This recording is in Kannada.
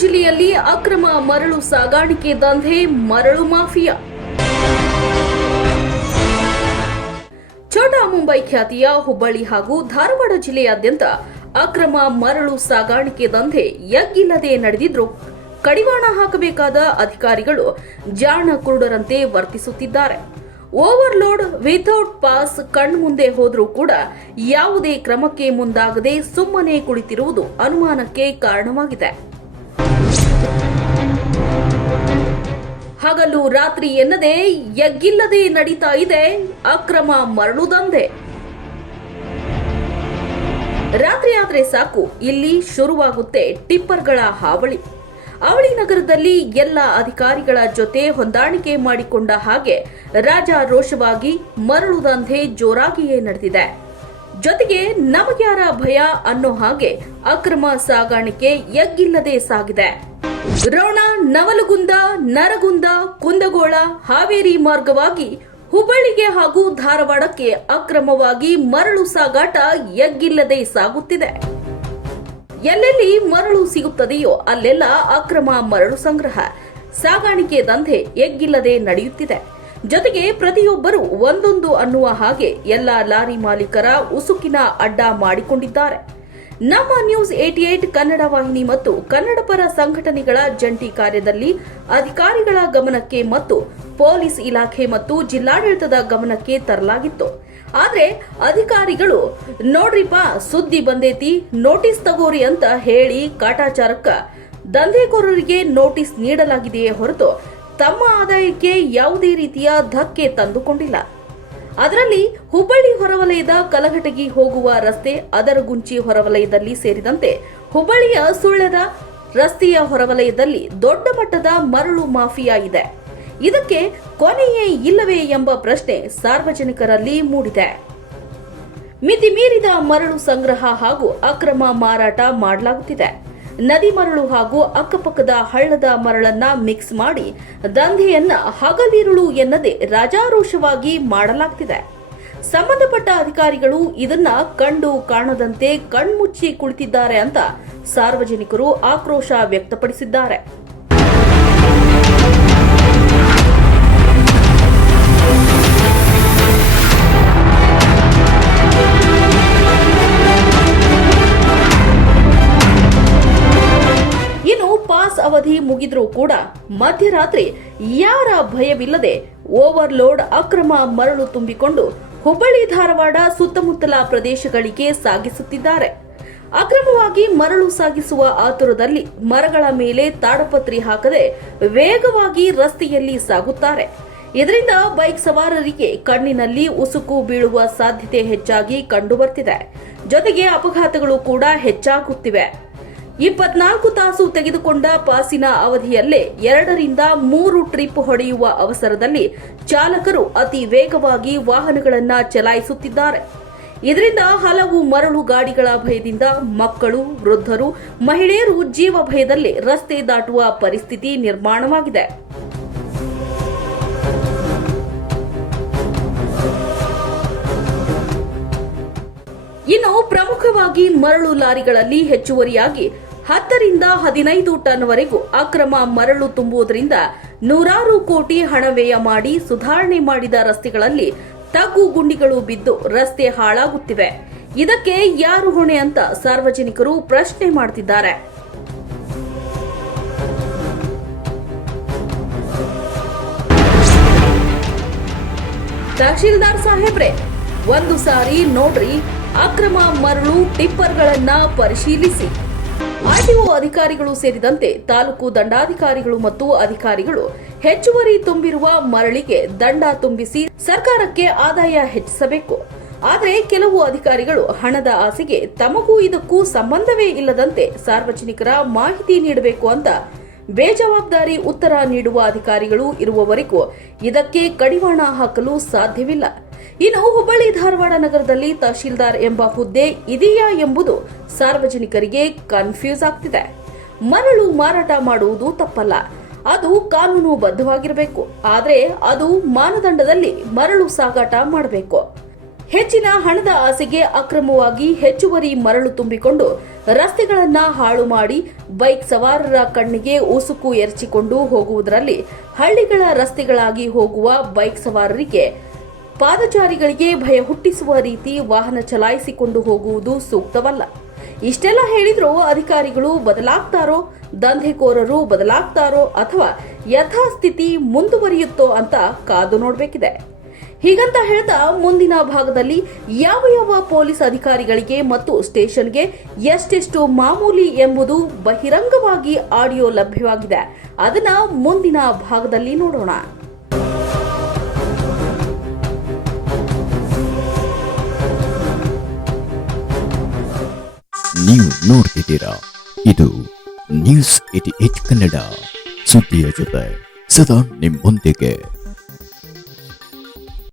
ಜಿಲ್ಲೆಯಲ್ಲಿ ಅಕ್ರಮ ಮರಳು ಸಾಗಾಣಿಕೆ ದಂಧೆ, ಮರಳು ಮಾಫಿಯಾ. ಛೋಟಾ ಮುಂಬೈ ಖ್ಯಾತಿಯ ಹುಬ್ಬಳ್ಳಿ ಹಾಗೂ ಧಾರವಾಡ ಜಿಲ್ಲೆಯಾದ್ಯಂತ ಅಕ್ರಮ ಮರಳು ಸಾಗಾಣಿಕೆ ದಂಧೆ ಯಗ್ಗಿಲ್ಲದೆ ನಡೆದಿದ್ರು ಕಡಿವಾಣ ಹಾಕಬೇಕಾದ ಅಧಿಕಾರಿಗಳು ಜಾಣ ಕುರುಡರಂತೆ ವರ್ತಿಸುತ್ತಿದ್ದಾರೆ. ಓವರ್ಲೋಡ್ ವಿಥೌಟ್ ಪಾಸ್ ಕಣ್ಮುಂದೆ ಹೋದರೂ ಕೂಡ ಯಾವುದೇ ಕ್ರಮಕ್ಕೆ ಮುಂದಾಗದೆ ಸುಮ್ಮನೆ ಕುಳಿತಿರುವುದು ಅನುಮಾನಕ್ಕೆ ಕಾರಣವಾಗಿದೆ. ಹಗಲು ರಾತ್ರಿ ಎನ್ನದೆ ಎಗ್ಗಿಲ್ಲದೆ ನಡೀತಾ ಇದೆ ಅಕ್ರಮ ಮರಳು ದಂಧೆ. ರಾತ್ರಿ ಆದ್ರೆ ಸಾಕು, ಇಲ್ಲಿ ಶುರುವಾಗುತ್ತೆ ಟಿಪ್ಪರ್ಗಳ ಹಾವಳಿ. ಅವಳಿ ನಗರದಲ್ಲಿ ಎಲ್ಲ ಅಧಿಕಾರಿಗಳ ಜೊತೆ ಹೊಂದಾಣಿಕೆ ಮಾಡಿಕೊಂಡ ಹಾಗೆ ರಾಜಾರೋಷವಾಗಿ ಮರಳು ದಂಧೆ ಜೋರಾಗಿಯೇ ನಡೆದಿದೆ. ಜೊತೆಗೆ ನಮಗ್ಯಾರ ಭಯ ಅನ್ನೋ ಹಾಗೆ ಅಕ್ರಮ ಸಾಗಾಣಿಕೆ ಎಗ್ಗಿಲ್ಲದೆ ಸಾಗಿದೆ. ರೋಣ ನವಲಗುಂದ, ನರಗುಂದ, ಕುಂದಗೋಳ, ಹಾವೇರಿ ಮಾರ್ಗವಾಗಿ ಹುಬ್ಬಳ್ಳಿಗೆ ಹಾಗೂ ಧಾರವಾಡಕ್ಕೆ ಅಕ್ರಮವಾಗಿ ಮರಳು ಸಾಗಾಟ ಎಗ್ಗಿಲ್ಲದೆ ಸಾಗುತ್ತಿದೆ. ಎಲ್ಲೆಲ್ಲಿ ಮರಳು ಸಿಗುತ್ತದೆಯೋ ಅಲ್ಲೆಲ್ಲ ಅಕ್ರಮ ಮರಳು ಸಂಗ್ರಹ, ಸಾಗಾಣಿಕೆ ದಂಧೆ ಎಗ್ಗಿಲ್ಲದೆ ನಡೆಯುತ್ತಿದೆ. ಜೊತೆಗೆ ಪ್ರತಿಯೊಬ್ಬರು ಒಂದೊಂದು ಅನ್ನುವ ಹಾಗೆ ಎಲ್ಲ ಲಾರಿ ಮಾಲೀಕರ ಉಸುಕಿನ ಅಡ್ಡ ಮಾಡಿಕೊಂಡಿದ್ದಾರೆ. ನಮ್ಮ ನ್ಯೂಸ್ ಏಟಿ ಏಟ್ ಕನ್ನಡ ವಾಹಿನಿ ಮತ್ತು ಕನ್ನಡ ಪರ ಸಂಘಟನೆಗಳ ಜಂಟಿ ಕಾರ್ಯದಲ್ಲಿ ಅಧಿಕಾರಿಗಳ ಗಮನಕ್ಕೆ ಮತ್ತು ಪೊಲೀಸ್ ಇಲಾಖೆ ಮತ್ತು ಜಿಲ್ಲಾಡಳಿತದ ಗಮನಕ್ಕೆ ತರಲಾಗಿತ್ತು. ಆದರೆ ಅಧಿಕಾರಿಗಳು ನೋಡ್ರಿಪ್ಪ ಸುದ್ದಿ ಬಂದೇತಿ, ನೋಟಿಸ್ ತಗೋರಿ ಅಂತ ಹೇಳಿ ಕಾಟಾಚಾರಕ್ಕ ದಂಧೆಕೋರರಿಗೆ ನೋಟಿಸ್ ನೀಡಲಾಗಿದೆಯೇ ಹೊರತು ತಮ್ಮ ಆದಾಯಕ್ಕೆ ಯಾವುದೇ ರೀತಿಯ ಧಕ್ಕೆ ತಂದುಕೊಂಡಿಲ್ಲ. ಅದರಲ್ಲಿ ಹುಬ್ಬಳ್ಳಿ ಹೊರವಲಯದ ಕಲಘಟಗಿ ಹೋಗುವ ರಸ್ತೆ ಅದರಗುಂಚಿ ಹೊರವಲಯದಲ್ಲಿ ಸೇರಿದಂತೆ ಹುಬ್ಬಳ್ಳಿಯ ಸುಳ್ಳದ ರಸ್ತೆಯ ಹೊರವಲಯದಲ್ಲಿ ದೊಡ್ಡ ಮಟ್ಟದ ಮರಳು ಮಾಫಿಯಾ ಇದೆ. ಇದಕ್ಕೆ ಕೊನೆಯೇ ಇಲ್ಲವೇ ಎಂಬ ಪ್ರಶ್ನೆ ಸಾರ್ವಜನಿಕರಲ್ಲಿ ಮೂಡಿದೆ. ಮಿತಿ ಮೀರಿದ ಮರಳು ಸಂಗ್ರಹ ಹಾಗೂ ಅಕ್ರಮ ಮಾರಾಟ ಮಾಡಲಾಗುತ್ತಿದೆ. ನದಿ ಮರಳು ಹಾಗೂ ಅಕ್ಕಪಕ್ಕದ ಹಳ್ಳದ ಮರಳನ್ನ ಮಿಕ್ಸ್ ಮಾಡಿ ದಂಧೆಯನ್ನ ಹಗಲಿರುಳು ಎನ್ನದೆ ರಾಜಾರೋಷವಾಗಿ ಮಾಡಲಾಗ್ತಿದೆ. ಸಂಬಂಧಪಟ್ಟ ಅಧಿಕಾರಿಗಳು ಇದನ್ನ ಕಂಡು ಕಾಣದಂತೆ ಕಣ್ಮುಚ್ಚಿ ಕುಳಿತಿದ್ದಾರೆ ಅಂತ ಸಾರ್ವಜನಿಕರು ಆಕ್ರೋಶ ವ್ಯಕ್ತಪಡಿಸಿದ್ದಾರೆ. ಅವಧಿ ಮುಗಿದ್ರೂ ಕೂಡ ಮಧ್ಯರಾತ್ರಿ ಯಾರ ಭಯವಿಲ್ಲದೆ ಓವರ್ಲೋಡ್ ಅಕ್ರಮ ಮರಳು ತುಂಬಿಕೊಂಡು ಹುಬ್ಬಳ್ಳಿ ಧಾರವಾಡ ಸುತ್ತಮುತ್ತಲ ಪ್ರದೇಶಗಳಿಗೆ ಸಾಗಿಸುತ್ತಿದ್ದಾರೆ. ಅಕ್ರಮವಾಗಿ ಮರಳು ಸಾಗಿಸುವ ಆತುರದಲ್ಲಿ ಮರಗಳ ಮೇಲೆ ತಾಡಪತ್ರಿ ಹಾಕದೆ ವೇಗವಾಗಿ ರಸ್ತೆಯಲ್ಲಿ ಸಾಗುತ್ತಾರೆ. ಇದರಿಂದ ಬೈಕ್ ಸವಾರರಿಗೆ ಕಣ್ಣಿನಲ್ಲಿ ಉಸುಕು ಬೀಳುವ ಸಾಧ್ಯತೆ ಹೆಚ್ಚಾಗಿ ಕಂಡುಬರ್ತಿದೆ. ಜೊತೆಗೆ ಅಪಘಾತಗಳು ಕೂಡ ಹೆಚ್ಚಾಗುತ್ತಿವೆ. ಇಪ್ಪತ್ನಾಲ್ಕು ತಾಸು ತೆಗೆದುಕೊಂಡ ಪಾಸಿನ ಅವಧಿಯಲ್ಲೇ ಎರಡರಿಂದ ಮೂರು ಟ್ರಿಪ್ ಹೊಡೆಯುವ ಅವಸರದಲ್ಲಿ ಚಾಲಕರು ಅತಿ ವೇಗವಾಗಿ ವಾಹನಗಳನ್ನು ಚಲಾಯಿಸುತ್ತಿದ್ದಾರೆ. ಇದರಿಂದ ಹಲವು ಮರಳು ಗಾಡಿಗಳ ಭಯದಿಂದ ಮಕ್ಕಳು, ವೃದ್ಧರು, ಮಹಿಳೆಯರು ಜೀವ ಭಯದಲ್ಲಿ ರಸ್ತೆ ದಾಟುವ ಪರಿಸ್ಥಿತಿ ನಿರ್ಮಾಣವಾಗಿದೆ. ಇನ್ನು ಪ್ರಮುಖವಾಗಿ ಮರಳು ಲಾರಿಗಳಲ್ಲಿ ಹೆಚ್ಚುವರಿಯಾಗಿ ಹತ್ತರಿಂದ ಹದಿನೈದು ಟನ್ವರೆಗೂ ಅಕ್ರಮ ಮರಳು ತುಂಬುವುದರಿಂದ ನೂರಾರು ಕೋಟಿ ಹಣ ವ್ಯಯ ಮಾಡಿ ಸುಧಾರಣೆ ಮಾಡಿದ ರಸ್ತೆಗಳಲ್ಲಿ ತಗ್ಗು ಗುಂಡಿಗಳು ಬಿದ್ದು ರಸ್ತೆ ಹಾಳಾಗುತ್ತಿವೆ. ಇದಕ್ಕೆ ಯಾರು ಹೊಣೆ ಅಂತ ಸಾರ್ವಜನಿಕರು ಪ್ರಶ್ನೆ ಮಾಡ್ತಿದ್ದಾರೆ. ತಹಶೀಲ್ದಾರ್ ಸಾಹೇಬ್ರೆ, ಒಂದು ಸಾರಿ ನೋಡ್ರಿ, ಅಕ್ರಮ ಮರಳು ಟಿಪ್ಪರ್ಗಳನ್ನ ಪರಿಶೀಲಿಸಿ. ಆರ್ಟಿಒ ಅಧಿಕಾರಿಗಳು ಸೇರಿದಂತೆ ತಾಲೂಕು ದಂಡಾಧಿಕಾರಿಗಳು ಮತ್ತು ಅಧಿಕಾರಿಗಳು ಹೆಚ್ಚುವರಿ ತುಂಬಿರುವ ಮರಳಿಗೆ ದಂಡ ತುಂಬಿಸಿ ಸರ್ಕಾರಕ್ಕೆ ಆದಾಯ ಹೆಚ್ಚಿಸಬೇಕು. ಆದರೆ ಕೆಲವು ಅಧಿಕಾರಿಗಳು ಹಣದ ಆಸೆಗೆ ತಮಗೂ ಇದಕ್ಕೂ ಸಂಬಂಧವೇ ಇಲ್ಲದಂತೆ ಸಾರ್ವಜನಿಕರ ಮಾಹಿತಿ ನೀಡಬೇಕು ಅಂತ ಬೇಜವಾಬ್ದಾರಿ ಉತ್ತರ ನೀಡುವ ಅಧಿಕಾರಿಗಳು ಇರುವವರೆಗೂ ಇದಕ್ಕೆ ಕಡಿವಾಣ ಹಾಕಲು ಸಾಧ್ಯವಿಲ್ಲ. ಇನ್ನು ಹುಬ್ಬಳ್ಳಿ ಧಾರವಾಡ ನಗರದಲ್ಲಿ ತಹಶೀಲ್ದಾರ್ ಎಂಬ ಹುದ್ದೆ ಇದೆಯಾ ಎಂಬುದು ಸಾರ್ವಜನಿಕರಿಗೆ ಕನ್ಫ್ಯೂಸ್ ಆಗ್ತಿದೆ. ಮರಳು ಮಾರಾಟ ಮಾಡುವುದು ತಪ್ಪಲ್ಲ. ಅದು ಕಾನೂನು ಬದ್ಧವಾಗಿರಬೇಕು. ಆದರೆ ಅದು ಮಾನದಂಡದಲ್ಲಿ ಮರಳು ಸಾಗಾಟ ಮಾಡಬೇಕು. ಹೆಚ್ಚಿನ ಹಣದ ಆಸೆಗೆ ಅಕ್ರಮವಾಗಿ ಹೆಚ್ಚುವರಿ ಮರಳು ತುಂಬಿಕೊಂಡು ರಸ್ತೆಗಳನ್ನ ಹಾಳು ಮಾಡಿ ಬೈಕ್ ಸವಾರರ ಕಣ್ಣಿಗೆ ಉಸುಕು ಎರಚಿಕೊಂಡು ಹೋಗುವುದರಲ್ಲಿ ಹಳ್ಳಿಗಳ ರಸ್ತೆಗಳಾಗಿ ಹೋಗುವ ಬೈಕ್ ಸವಾರರಿಗೆ ಪಾದಚಾರಿಗಳಿಗೆ ಭಯ ಹುಟ್ಟಿಸುವ ರೀತಿ ವಾಹನ ಚಲಾಯಿಸಿಕೊಂಡು ಹೋಗುವುದು ಸೂಕ್ತವಲ್ಲ. ಇಷ್ಟೆಲ್ಲ ಹೇಳಿದ್ರೂ ಅಧಿಕಾರಿಗಳು ಬದಲಾಗ್ತಾರೋ, ದಂಧೆಕೋರರು ಬದಲಾಗ್ತಾರೋ ಅಥವಾ ಯಥಾಸ್ಥಿತಿ ಮುಂದುವರಿಯುತ್ತೋ ಅಂತ ಕಾದು ನೋಡಬೇಕಿದೆ. ಹೀಗಂತ ಹೇಳ್ತಾ ಮುಂದಿನ ಭಾಗದಲ್ಲಿ ಯಾವ ಯಾವ ಪೊಲೀಸ್ ಅಧಿಕಾರಿಗಳಿಗೆ ಮತ್ತು ಸ್ಟೇಷನ್ಗೆ ಎಷ್ಟೆಷ್ಟು ಮಾಮೂಲಿ ಎಂಬುದು ಬಹಿರಂಗವಾಗಿ ಆಡಿಯೋ ಲಭ್ಯವಾಗಿದೆ. ಅದನ್ನ ಮುಂದಿನ ಭಾಗದಲ್ಲಿ ನೋಡೋಣ. ನೀವು ನೋಡ್ತಿದ್ದೀರಾ? ಇದು ನ್ಯೂಸ್ ಏಟಿ ಏಟ್ ಕನ್ನಡ. ಸುದ್ದಿಯ ಜೊತೆ ಸದಾ ನಿಮ್ಮೊಂದಿಗೆ.